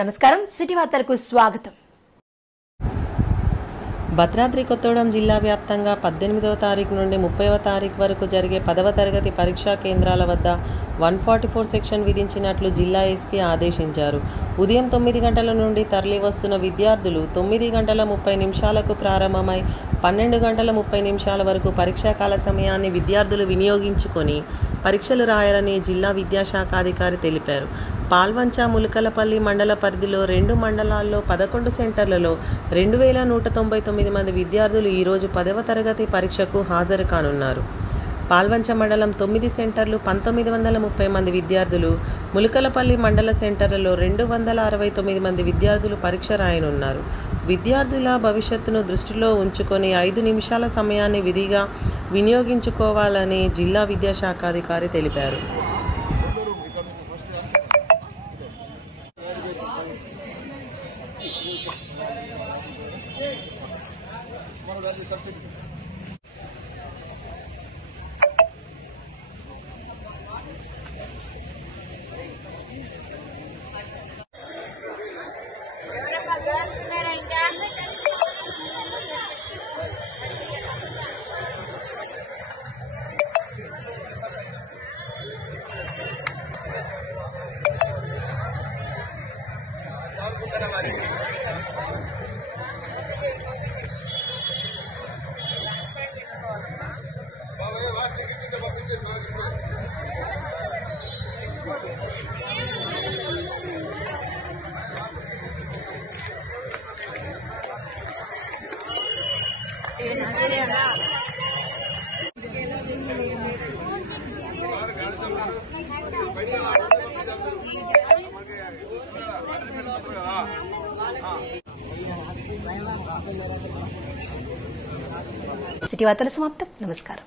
నమస్కారం సిటీ వార్తలకు స్వాగతం. భద్రాద్రి కొత్తగూడెం జిల్లా వ్యాప్తంగా 18వ తారీఖు నుండి 30వ తారీఖు వరకు జరిగే 10వ తరగతి పరీక్షా కేంద్రాల వద్ద 144 సెక్షన్ విధించినట్లు జిల్లా ఎస్పీ ఆదేశించారు. ఉదయం 9 గంటల నుండి తరలి వస్తున్న విద్యార్థులు 9 గంటల 30 నిమిషాలకు ప్రారంభమై 12 గంటల 30 నిమిషాల వరకు పరీక్షాకాల సమయాన్ని విద్యార్థులు వినియోగించుకొని పరీక్షలు రాయాలని జిల్లా విద్యాశాఖాధికారి తెలిపారు. పాల్వంచ, ములకలపల్లి మండల పరిధిలో 2 మండలాల్లో 11 సెంటర్లలో 2199 మంది విద్యార్థులు ఈరోజు 10వ తరగతి పరీక్షకు హాజరు కానున్నారు. పాల్వంచ మండలం 9 సెంటర్లు 1930 మంది విద్యార్థులు, ములకలపల్లి మండల సెంటర్లలో 269 మంది విద్యార్థులు పరీక్ష రాయనున్నారు. విద్యార్థుల భవిష్యత్తును దృష్టిలో ఉంచుకొని 5 నిమిషాల సమయాన్ని విధిగా వినియోగించుకోవాలని జిల్లా విద్యాశాఖాధికారి తెలిపారు. సిటీ వార్తల సమాప్తం. నమస్కారం.